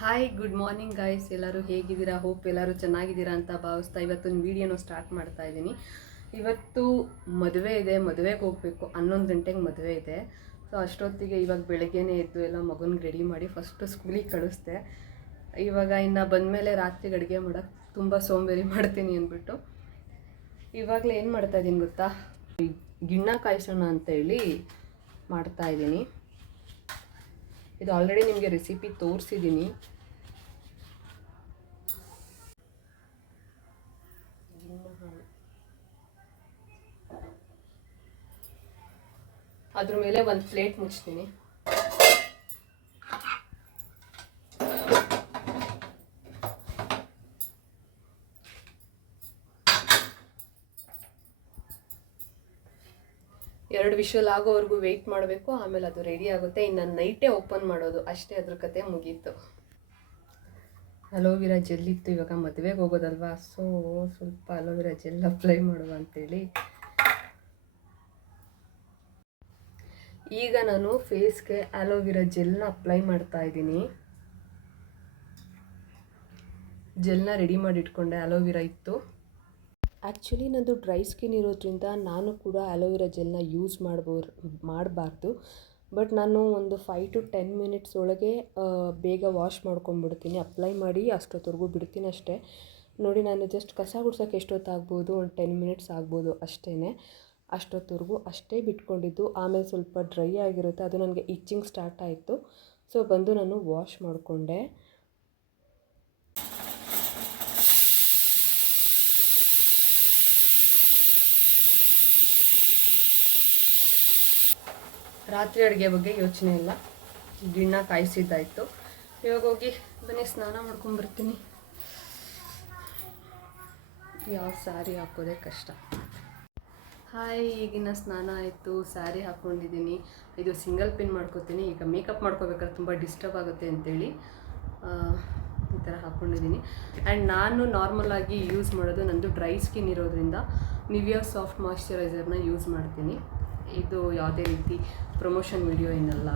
Hi good morning guys ಎಲ್ಲರೂ ಹೇಗಿದ್ದೀರಾ? Hope ಎಲ್ಲರೂ ಚೆನ್ನಾಗಿದ್ದೀರಾ ಅಂತ ಭಾವಿಸ್ತಾ ಇವತ್ತೊಂದು ವೀಡಿಯೋನ ಸ್ಟಾರ್ಟ್ ಮಾಡ್ತಾ ಇದ್ದೀನಿ. ಇವತ್ತು ಮದುವೆ ಇದೆ, ಮದುವೆಗೆ ಹೋಗಬೇಕು. ಹನ್ನೊಂದು ಗಂಟೆಗೆ ಮದುವೆ ಇದೆ. ಸೊ ಅಷ್ಟೊತ್ತಿಗೆ ಇವಾಗ ಬೆಳಗ್ಗೆನೇ ಎದ್ದು ಎಲ್ಲ ಮಗುನಿಗೆ ರೆಡಿ ಮಾಡಿ ಫಸ್ಟು ಸ್ಕೂಲಿಗೆ ಕಳಿಸ್ದೆ. ಇವಾಗ ಇನ್ನು ಬಂದಮೇಲೆ ರಾತ್ರಿಗೆ ಅಡುಗೆ ಮಾಡೋಕ್ಕೆ ತುಂಬ ಸೋಂಬೇರಿ ಮಾಡ್ತೀನಿ ಅಂದ್ಬಿಟ್ಟು. ಇವಾಗಲೇ ಏನು ಮಾಡ್ತಾ ಇದ್ದೀನಿ ಗೊತ್ತಾ? ಗಿಣ್ಣ ಕಾಯಿಸೋಣ ಅಂತೇಳಿ ಮಾಡ್ತಾ ಇದ್ದೀನಿ. ಇದು ಆಲ್ರೆಡಿ ನಿಮಗೆ ರೆಸಿಪಿ ತೋರಿಸಿದ್ದೀನಿ ಅದ್ರ ಮೇಲೆ ಒಂದು ಪ್ಲೇಟ್ ಮುಚ್ತೀನಿ. ಎರಡು ವಿಷಲ್ ಆಗೋವರೆಗೂ ವೆಯ್ಟ್ ಮಾಡಬೇಕು, ಆಮೇಲೆ ಅದು ರೆಡಿ ಆಗುತ್ತೆ. ಇನ್ನು ನೈಟೇ ಓಪನ್ ಮಾಡೋದು ಅಷ್ಟೇ ಅದ್ರ ಕತೆ ಮುಗೀತು. ಅಲೋವಿರಾ ಜೆಲ್ ಇತ್ತು, ಇವಾಗ ಮದುವೆಗೆ ಹೋಗೋದಲ್ವಾ? ಸೊ ಸ್ವಲ್ಪ ಅಲೋವಿರಾ ಜೆಲ್ ಅಪ್ಲೈ ಮಾಡುವ ಅಂತೇಳಿ. ಈಗ ನಾನು ಫೇಸ್ಗೆ ಅಲೋವಿರಾ ಜೆಲ್ನ ಅಪ್ಲೈ ಮಾಡ್ತಾ ಇದ್ದೀನಿ. ಜೆಲ್ನ ರೆಡಿ ಮಾಡಿ ಇಟ್ಕೊಂಡೆ ಅಲೋವಿರಾ ಇತ್ತು. ಆ್ಯಕ್ಚುಲಿ ನಂದು ಡ್ರೈ ಸ್ಕಿನ್ ಇರೋದ್ರಿಂದ ನಾನು ಕೂಡ ಅಲೋವೆರಾ ಜೆಲ್ನ ಯೂಸ್ ಮಾಡ್ಬೋರ್, ಮಾಡಬಾರ್ದು. ಬಟ್ ನಾನು ಒಂದು ಫೈವ್ ಟು ಟೆನ್ ಮಿನಿಟ್ಸ್ ಒಳಗೆ ಬೇಗ ವಾಶ್ ಮಾಡ್ಕೊಂಡ್ಬಿಡ್ತೀನಿ. ಅಪ್ಲೈ ಮಾಡಿ ಅಷ್ಟೊತ್ತವರೆಗೂ ಬಿಡ್ತೀನಿ ಅಷ್ಟೇ. ನೋಡಿ, ನಾನು ಜಸ್ಟ್ ಕಸ ಗುಡ್ಸೋಕೆ ಎಷ್ಟೊತ್ತಾಗ್ಬೋದು? ಒಂದು ಟೆನ್ ಮಿನಿಟ್ಸ್ ಆಗ್ಬೋದು ಅಷ್ಟೇ ಅಷ್ಟೊತ್ತವರೆಗೂ ಅಷ್ಟೇ ಬಿಟ್ಕೊಂಡಿದ್ದು. ಆಮೇಲೆ ಸ್ವಲ್ಪ ಡ್ರೈ ಆಗಿರುತ್ತೆ. ಅದು ನನಗೆ ಇಚ್ಚಿಂಗ್ ಸ್ಟಾರ್ಟ್ ಆಯಿತು. ಸೊ ಬಂದು ನಾನು ವಾಶ್ ಮಾಡಿಕೊಂಡೆ. ರಾತ್ರಿ ಅಡುಗೆ ಬಗ್ಗೆ ಯೋಚನೆ ಇಲ್ಲ. ಗಿಣ್ಣ ಕಾಯಿಸಿದ್ದಾಯಿತು. ಇವಾಗ ಹೋಗಿ ಬನ್ನಿ, ಸ್ನಾನ ಮಾಡ್ಕೊಂಬರ್ತೀನಿ ಯಾವ ಸ್ಯಾರಿ ಹಾಕೋದೇ ಕಷ್ಟ. ಹಾಯ್, ಈಗಿನ ಸ್ನಾನ ಆಯಿತು. ಸ್ಯಾರಿ ಹಾಕ್ಕೊಂಡಿದ್ದೀನಿ ಇದು ಸಿಂಗಲ್ ಪಿನ್ ಮಾಡ್ಕೋತೀನಿ. ಈಗ ಮೇಕಪ್ ಮಾಡ್ಕೋಬೇಕಾದ್ರೆ ತುಂಬ ಡಿಸ್ಟರ್ಬ್ ಆಗುತ್ತೆ ಅಂತೇಳಿ ಈ ಥರ ಹಾಕ್ಕೊಂಡಿದ್ದೀನಿ ಆ್ಯಂಡ್ ನಾನು ನಾರ್ಮಲಾಗಿ ಯೂಸ್ ಮಾಡೋದು ನಂದು ಡ್ರೈ ಸ್ಕಿನ್ ಇರೋದ್ರಿಂದ ನಿವಿಯಾ ಸಾಫ್ಟ್ ಮಾಯಿಶ್ಚರೈಸರ್ನ ಯೂಸ್ ಮಾಡ್ತೀನಿ. ಇದು ಯಾವುದೇ ರೀತಿ ಪ್ರಮೋಷನ್ ವಿಡಿಯೋ ಏನಲ್ಲ.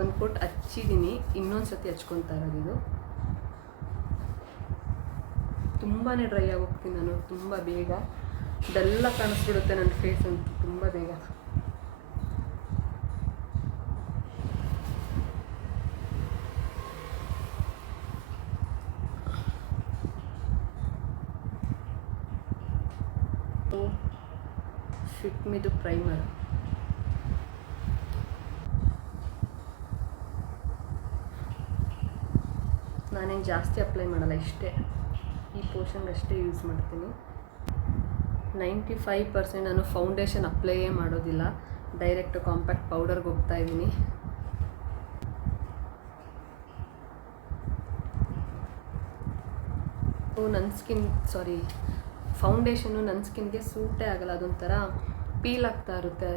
ಒಂದು ಕೊಟ್ಟು ಹಚ್ಚಿದ್ದೀನಿ ಇನ್ನೊಂದು ಸತಿ ಹಚ್ಕೊತಾ ಇರೋದು ಇದು. ತುಂಬಾ ಡ್ರೈ ಆಗೋಗ್ತೀನಿ ನಾನು, ತುಂಬ ಬೇಗ. ಡಲ್ಲ ಕಾಣಿಸ್ಬಿಡುತ್ತೆ ನನ್ನ ಫೇಸ್ ಅಂತೂ, ತುಂಬ ಬೇಗ. ಫಿಟ್ ಮಿದು ಪ್ರೈಮರ್ ನಾನೇನು ಜಾಸ್ತಿ ಅಪ್ಲೈ ಮಾಡಲ್ಲ, ಇಷ್ಟೇ. ಈ ಪೋರ್ಷನ್ಗೆ ಅಷ್ಟೇ ಯೂಸ್ ಮಾಡ್ತೀನಿ. ನೈಂಟಿ ಫೈವ್ ಪರ್ಸೆಂಟ್ ನಾನು ಫೌಂಡೇಶನ್ ಅಪ್ಲೈಯೇ ಮಾಡೋದಿಲ್ಲ. ಡೈರೆಕ್ಟ್ ಕಾಂಪ್ಯಾಕ್ಟ್ ಪೌಡರ್ಗೆ ಹೋಗ್ತಾ ಇದ್ದೀನಿ. ನನ್ನ ಸ್ಕಿನ್ ಸಾರಿ ಫೌಂಡೇಶನು ನನ್ನ ಸ್ಕಿನ್ಗೆ ಸೂಟೇ ಆಗಲ್ಲ, ಅದೊಂಥರ ಪೀಲ್ ಆಗ್ತಾ ಇರುತ್ತೆ.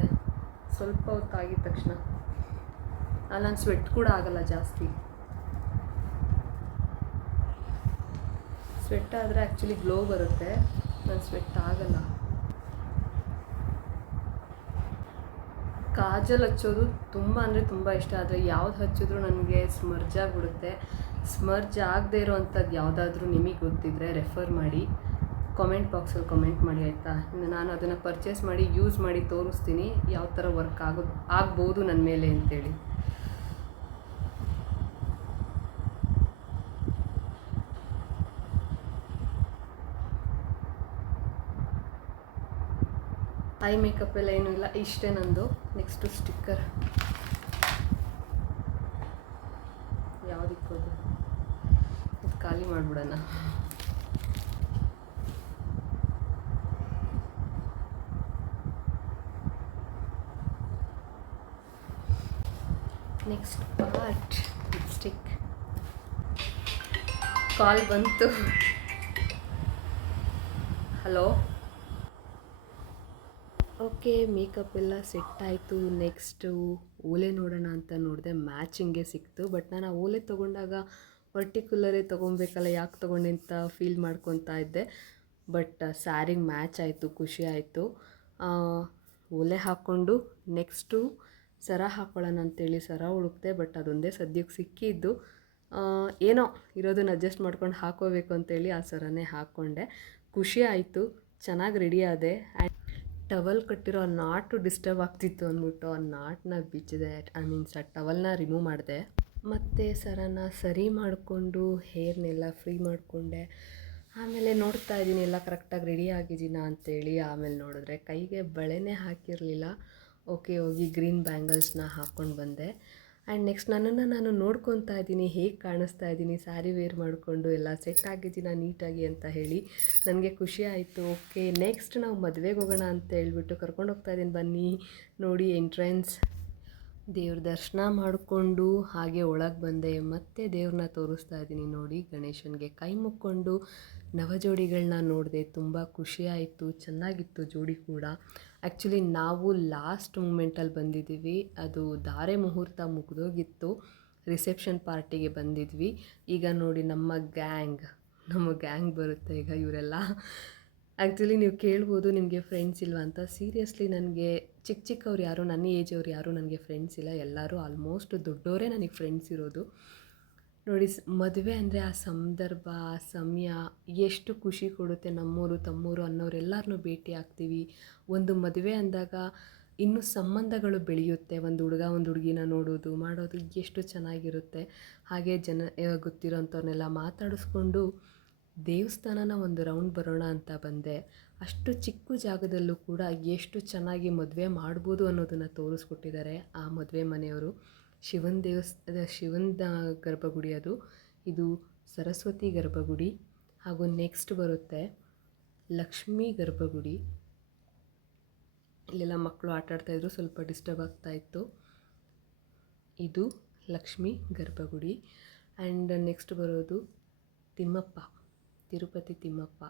ಸ್ವಲ್ಪ ಹೊತ್ತಾಗಿದ ತಕ್ಷಣ. ಅಲ್ಲಿ ನಾನು ಸ್ವೆಟ್ ಕೂಡ ಆಗಲ್ಲ ಜಾಸ್ತಿ. ಸ್ವೆಟ್ ಆದರೆ ಆ್ಯಕ್ಚುಲಿ ಗ್ಲೋ ಬರುತ್ತೆ. ನಾನು ಸ್ವೆಟ್ ಆಗಲ್ಲ. ಕಾಜಲ್ ಹಚ್ಚೋದು ತುಂಬ ಅಂದರೆ ತುಂಬ ಇಷ್ಟ. ಆದರೆ ಯಾವ್ದು ಹಚ್ಚಿದ್ರು ನನಗೆ ಸ್ಮರ್ಜ್ ಆಗಿಬಿಡುತ್ತೆ. ಸ್ಮರ್ಜ್ ಆಗದೆ ಇರೋವಂಥದ್ದು ಯಾವುದಾದ್ರೂ ನಿಮಗೆ ಗೊತ್ತಿದ್ದರೆ ರೆಫರ್ ಮಾಡಿ. ಕಾಮೆಂಟ್ ಬಾಕ್ಸಲ್ಲಿ ಕಮೆಂಟ್ ಮಾಡಿ, ಆಯಿತಾ? ನಾನು ಅದನ್ನು ಪರ್ಚೇಸ್ ಮಾಡಿ ಯೂಸ್ ಮಾಡಿ ತೋರಿಸ್ತೀನಿ, ಯಾವ ಥರ ವರ್ಕ್ ಆಗೋ, ಆಗ್ಬೋದು ನನ್ನ ಮೇಲೆ ಅಂತೇಳಿ. ಐ ಮೇಕಪ್ ಎಲ್ಲ ಏನೂ ಇಲ್ಲ, ಇಷ್ಟೇ ನಂದು. ನೆಕ್ಸ್ಟು ಸ್ಟಿಕ್ಕರ್ ಯಾವುದಕ್ಕೋದು? ಇದು ಖಾಲಿ ಮಾಡಿಬಿಡೋಣ. ನೆಕ್ಸ್ಟ್ ಪಾರ್ಟ್ ಸ್ಟಿಕ್ ಕಾಲ್ ಬಂತು. ಹಲೋ ಓಕೆ ಮೇಕಪ್ ಎಲ್ಲ ಸೆಟ್ ಆಯಿತು. ನೆಕ್ಸ್ಟು ಓಲೆ ನೋಡೋಣ ಅಂತ ನೋಡಿದೆ. ಮ್ಯಾಚಿಂಗೇ ಸಿಕ್ತು. ಬಟ್ ನಾನು ಆ ಓಲೆ ತೊಗೊಂಡಾಗ ಪರ್ಟಿಕ್ಯುಲರೇ ತೊಗೊಬೇಕಲ್ಲ, ಯಾಕೆ ತೊಗೊಂಡೆ ಅಂತ ಫೀಲ್ ಮಾಡ್ಕೊತಾ ಇದ್ದೆ. ಬಟ್ ಸ್ಯಾರಿಗೆ ಮ್ಯಾಚ್ ಆಯಿತು, ಖುಷಿ ಆಯಿತು. ಓಲೆ ಹಾಕ್ಕೊಂಡು ನೆಕ್ಸ್ಟು ಸರ ಹಾಕ್ಕೊಳ್ಳೋಣ ಅಂತೇಳಿ ಸರ ಹುಡುಕ್ತೆ ಬಟ್ ಅದೊಂದೇ ಸದ್ಯಕ್ಕೆ ಸಿಕ್ಕಿದ್ದು. ಏನೋ ಇರೋದನ್ನ ಅಡ್ಜಸ್ಟ್ ಮಾಡ್ಕೊಂಡು ಹಾಕೋಬೇಕು ಅಂತೇಳಿ ಆ ಸರನೇ ಹಾಕ್ಕೊಂಡೆ. ಖುಷಿ ಆಯಿತು, ಚೆನ್ನಾಗಿ ರೆಡಿ ಆದೆ. ಆ್ಯಂಡ್ ಟವಲ್ ಕಟ್ಟಿರೋ ನಾಟು ಡಿಸ್ಟರ್ಬ್ ಆಗ್ತಿತ್ತು ಅಂದ್ಬಿಟ್ಟು ಆ ನಾಟನ್ನ ಬಿಚ್ಚಿದೆ. ಐ ಮೀನ್ಸ್ ಆ ಟವಲ್ನ ರಿಮೂವ್ ಮಾಡಿದೆ. ಮತ್ತು ಸರನ ಸರಿ ಮಾಡಿಕೊಂಡು ಹೇರ್ನೆಲ್ಲ ಫ್ರೀ ಮಾಡಿಕೊಂಡೆ. ಆಮೇಲೆ ನೋಡ್ತಾ ಇದ್ದೀನಿ ಎಲ್ಲ ಕರೆಕ್ಟಾಗಿ ರೆಡಿ ಆಗಿದ್ದೀನಾ ಅಂತೇಳಿ. ಆಮೇಲೆ ನೋಡಿದ್ರೆ ಕೈಗೆ ಬಳೆನೇ ಹಾಕಿರಲಿಲ್ಲ. ಓಕೆ, ಹೋಗಿ ಗ್ರೀನ್ ಬ್ಯಾಂಗಲ್ಸ್ನ ಹಾಕ್ಕೊಂಡು ಬಂದೆ. ಆ್ಯಂಡ್ ನೆಕ್ಸ್ಟ್ ನನ್ನನ್ನು ನಾನು ನೋಡ್ಕೊತಾ ಇದ್ದೀನಿ, ಹೇಗೆ ಕಾಣಿಸ್ತಾ ಇದ್ದೀನಿ, ಸ್ಯಾರಿ ವೇರ್ ಮಾಡಿಕೊಂಡು ಎಲ್ಲ ಸೆಟ್ ಆಗಿದ್ದೀನ, ನೀಟಾಗಿ ಅಂತ ಹೇಳಿ ನನಗೆ ಖುಷಿ ಆಯಿತು. ಓಕೆ, ನೆಕ್ಸ್ಟ್ ನಾವು ಮದುವೆಗೆ ಹೋಗೋಣ ಅಂತ ಹೇಳ್ಬಿಟ್ಟು ಕರ್ಕೊಂಡು ಹೋಗ್ತಾ ಇದ್ದೀನಿ. ಬನ್ನಿ, ನೋಡಿ ಎಂಟ್ರೆನ್ಸ್. ದೇವ್ರ ದರ್ಶನ ಮಾಡಿಕೊಂಡು ಹಾಗೆ ಒಳಗೆ ಬಂದೆ. ಮತ್ತೆ ದೇವ್ರನ್ನ ತೋರಿಸ್ತಾ ಇದ್ದೀನಿ ನೋಡಿ. ಗಣೇಶನಿಗೆ ಕೈ ಮುಕ್ಕೊಂಡು ನವಜೋಡಿಗಳನ್ನ ನೋಡಿದೆ. ತುಂಬ ಖುಷಿಯಾಯಿತು ಚೆನ್ನಾಗಿತ್ತು ಜೋಡಿ ಕೂಡ. ಆ್ಯಕ್ಚುಲಿ ನಾವು ಲಾಸ್ಟ್ ಮೂಮೆಂಟಲ್ಲಿ ಬಂದಿದ್ದೀವಿ. ಅದು ಧಾರೆ ಮುಹೂರ್ತ ಮುಗಿದೋಗಿತ್ತು. ರಿಸೆಪ್ಷನ್ ಪಾರ್ಟಿಗೆ ಬಂದಿದ್ವಿ. ಈಗ ನೋಡಿ ನಮ್ಮ ಗ್ಯಾಂಗ್ ನಮ್ಮ ಗ್ಯಾಂಗ್ ಬರುತ್ತೆ ಈಗ ಇವರೆಲ್ಲ. ಆ್ಯಕ್ಚುಲಿ ನೀವು ಕೇಳ್ಬೋದು ನಿಮಗೆ ಫ್ರೆಂಡ್ಸ್ ಇಲ್ವಾ ಅಂತ. ಸೀರಿಯಸ್ಲಿ ನನಗೆ ಚಿಕ್ಕ ಚಿಕ್ಕವ್ರು ಯಾರು, ನನ್ನ ಏಜ್ ಅವ್ರು ಯಾರು ನನಗೆ ಫ್ರೆಂಡ್ಸ್ ಇಲ್ಲ. ಎಲ್ಲರೂ ಆಲ್ಮೋಸ್ಟ್ ದೊಡ್ಡವರೇ ನನಗೆ ಫ್ರೆಂಡ್ಸ್ ಇರೋದು. ನೋಡಿ ಮದುವೆ ಅಂದರೆ ಆ ಸಂದರ್ಭ, ಆ ಸಮಯ ಎಷ್ಟು ಖುಷಿ ಕೊಡುತ್ತೆ ನಮ್ಮೂರು, ತಮ್ಮೂರು ಅನ್ನೋರೆಲ್ಲರನ್ನೂ ಭೇಟಿ ಆಗ್ತೀವಿ. ಒಂದು ಮದುವೆ ಅಂದಾಗ ಇನ್ನೂ ಸಂಬಂಧಗಳು ಬೆಳೆಯುತ್ತೆ. ಒಂದು ಹುಡುಗ, ಒಂದು ಹುಡುಗಿನ ನೋಡೋದು, ಮಾಡೋದು ಎಷ್ಟು ಚೆನ್ನಾಗಿರುತ್ತೆ. ಹಾಗೆ ಜನ, ಗೊತ್ತಿರೋಂಥವ್ರನ್ನೆಲ್ಲ ಮಾತಾಡಿಸ್ಕೊಂಡು ದೇವಸ್ಥಾನನ ಒಂದು ರೌಂಡ್ ಬರೋಣ ಅಂತ ಬಂದೆ. ಅಷ್ಟು ಚಿಕ್ಕ ಜಾಗದಲ್ಲೂ ಕೂಡ ಎಷ್ಟು ಚೆನ್ನಾಗಿ ಮದುವೆ ಮಾಡ್ಬೋದು ಅನ್ನೋದನ್ನು ತೋರಿಸ್ಕೊಟ್ಟಿದ್ದಾರೆ ಆ ಮದುವೆ ಮನೆಯವರು. ಶಿವನ ದೇವಸ್ಥಾನ ಶಿವನ ಗರ್ಭಗುಡಿ ಅದು. ಇದು ಸರಸ್ವತಿ ಗರ್ಭಗುಡಿ. ಹಾಗೂ ನೆಕ್ಸ್ಟ್ ಬರುತ್ತೆ ಲಕ್ಷ್ಮೀ ಗರ್ಭಗುಡಿ. ಇಲ್ಲೆಲ್ಲ ಮಕ್ಕಳು ಆಟ ಆಡ್ತಾಯಿದ್ರು ಸ್ವಲ್ಪ ಡಿಸ್ಟರ್ಬ್ ಆಗ್ತಾಯಿತ್ತು ಇದು ಲಕ್ಷ್ಮೀ ಗರ್ಭಗುಡಿ. ಆ್ಯಂಡ್ ನೆಕ್ಸ್ಟ್ ಬರೋದು ತಿಮ್ಮಪ್ಪ. ತಿರುಪತಿ ತಿಮ್ಮಪ್ಪ.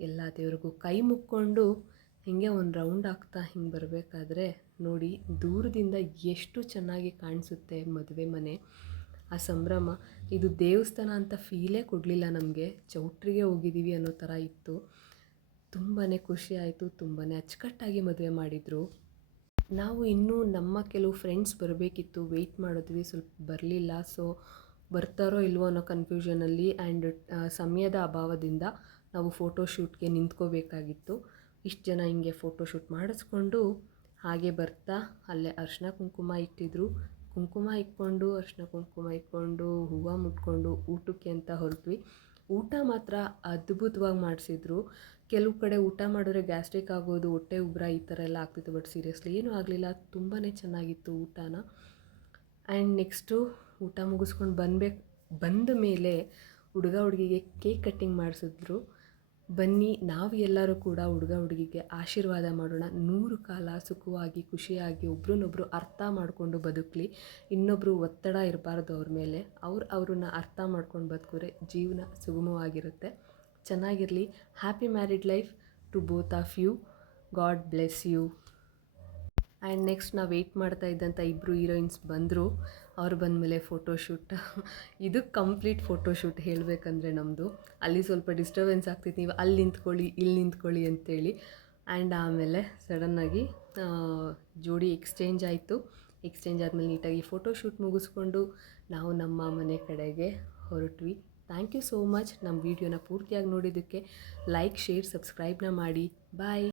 ಎಲ್ಲ ದೇವ್ರಿಗೂ ಕೈ ಮುಕ್ಕೊಂಡು ಹಿಂಗೆ ಒಂದು ರೌಂಡ್ ಆಗ್ತಾ ಹಿಂಗೆ ಬರಬೇಕಾದ್ರೆ ನೋಡಿ ದೂರದಿಂದ ಎಷ್ಟು ಚೆನ್ನಾಗಿ ಕಾಣಿಸುತ್ತೆ ಮದುವೆ ಮನೆ. ಆ ಸಂಭ್ರಮ, ಇದು ದೇವಸ್ಥಾನ ಅಂತ ಫೀಲೇ ಕೊಡಲಿಲ್ಲ ನಮಗೆ. ಚೌಟ್ರಿಗೆ ಹೋಗಿದ್ದೀವಿ ಅನ್ನೋ ಥರ ಇತ್ತು. ತುಂಬಾ ಖುಷಿ ಆಯಿತು ತುಂಬಾ ಅಚ್ಚುಕಟ್ಟಾಗಿ ಮದುವೆ ಮಾಡಿದರು. ನಾವು ಇನ್ನೂ ನಮ್ಮ ಕೆಲವು ಫ್ರೆಂಡ್ಸ್ ಬರಬೇಕಿತ್ತು ವೆಯ್ಟ್ ಮಾಡಿದ್ವಿ, ಸ್ವಲ್ಪ ಬರಲಿಲ್ಲ. ಸೊ ಬರ್ತಾರೋ ಇಲ್ವೋ ಅನ್ನೋ ಕನ್ಫ್ಯೂಷನಲ್ಲಿ ಆ್ಯಂಡ್ ಸಮಯದ ಅಭಾವದಿಂದ ನಾವು ಫೋಟೋಶೂಟ್ಗೆ ನಿಂತ್ಕೋಬೇಕಾಗಿತ್ತು. ಇಷ್ಟು ಜನ ಹಿಂಗೆ ಫೋಟೋಶೂಟ್ ಮಾಡಿಸ್ಕೊಂಡು ಹಾಗೆ ಬರ್ತಾ ಅಲ್ಲೇ ಅರ್ಶಿನ ಕುಂಕುಮ ಇಟ್ಟಿದ್ರು. ಕುಂಕುಮ ಇಟ್ಕೊಂಡು, ಅರ್ಶಿನ ಕುಂಕುಮ ಇಟ್ಕೊಂಡು, ಹೂವು ಮುಟ್ಕೊಂಡು ಊಟಕ್ಕೆ ಅಂತ ಹೊರಟ್ವಿ. ಊಟ ಮಾತ್ರ ಅದ್ಭುತವಾಗಿ ಮಾಡಿಸಿದ್ರು. ಕೆಲವು ಕಡೆ ಊಟ ಮಾಡಿದ್ರೆ ಗ್ಯಾಸ್ಟ್ರಿಕ್ ಆಗೋದು, ಹೊಟ್ಟೆ ಉಬ್ರ ಈ ಥರ ಎಲ್ಲ ಆಗ್ತಿತ್ತು ಬಟ್ ಸೀರಿಯಸ್ಲಿ ಏನೂ ಆಗಲಿಲ್ಲ. ತುಂಬಾ ಚೆನ್ನಾಗಿತ್ತು ಊಟನ. ಆ್ಯಂಡ್ ನೆಕ್ಸ್ಟು ಊಟ ಮುಗಿಸ್ಕೊಂಡು ಬಂದಬೇಕು ಬಂದ ಮೇಲೆ ಹುಡುಗ ಹುಡುಗಿಗೆ ಕೇಕ್ ಕಟ್ಟಿಂಗ್ ಮಾಡಿಸಿದ್ರು. ಬನ್ನಿ, ನಾವು ಎಲ್ಲರೂ ಕೂಡ ಹುಡುಗ ಹುಡುಗಿಗೆ ಆಶೀರ್ವಾದ ಮಾಡೋಣ. ನೂರು ಕಾಲ ಸುಖವಾಗಿ, ಖುಷಿಯಾಗಿ ಒಬ್ರನ್ನೊಬ್ರು ಅರ್ಥ ಮಾಡಿಕೊಂಡು ಬದುಕಲಿ. ಇನ್ನೊಬ್ಬರು ಒತ್ತಡ ಇರಬಾರ್ದು ಅವ್ರ ಮೇಲೆ. ಅವ್ರು ಅವ್ರನ್ನ ಅರ್ಥ ಮಾಡ್ಕೊಂಡು ಬದುಕಿದ್ರೆ ಜೀವನ ಸುಗಮವಾಗಿರುತ್ತೆ. ಚೆನ್ನಾಗಿರಲಿ. Happy married life to both of you god bless you and next ನಾವು ವೆಯ್ಟ್ ಮಾಡ್ತಾ ಇದ್ದಂಥ ಇಬ್ಬರು ಹೀರೋಯಿನ್ಸ್ ಬಂದರು. ಅವ್ರು ಬಂದಮೇಲೆ ಫೋಟೋಶೂಟ್ ಇದು ಕಂಪ್ಲೀಟ್ ಫೋಟೋಶೂಟ್ ಹೇಳಬೇಕಂದ್ರೆ ನಮ್ಮದು ಅಲ್ಲಿ ಸ್ವಲ್ಪ ಡಿಸ್ಟರ್ಬೆನ್ಸ್ ಆಗ್ತಿತ್ತು. ನೀವು ಅಲ್ಲಿ ನಿಂತ್ಕೊಳ್ಳಿ, ಇಲ್ಲಿ ನಿಂತ್ಕೊಳ್ಳಿ ಅಂತೇಳಿ. ಆ್ಯಂಡ್ ಆಮೇಲೆ ಸಡನ್ನಾಗಿ ಜೋಡಿ ಎಕ್ಸ್ಚೇಂಜ್ ಆಯಿತು. ಎಕ್ಸ್ಚೇಂಜ್ ಆದಮೇಲೆ ನೀಟಾಗಿ ಫೋಟೋಶೂಟ್ ಮುಗಿಸ್ಕೊಂಡು ನಾವು ನಮ್ಮ ಮನೆ ಕಡೆಗೆ ಹೊರಟ್ವಿ. ಥ್ಯಾಂಕ್ ಯು ಸೋ ಮಚ್ ನಮ್ಮ ವೀಡಿಯೋನ ಪೂರ್ತಿಯಾಗಿ ನೋಡಿದ್ದಕ್ಕೆ ಲೈಕ್ ಶೇರ್ ಸಬ್ಸ್ಕ್ರೈಬ್ನ ಮಾಡಿ. ಬಾಯ್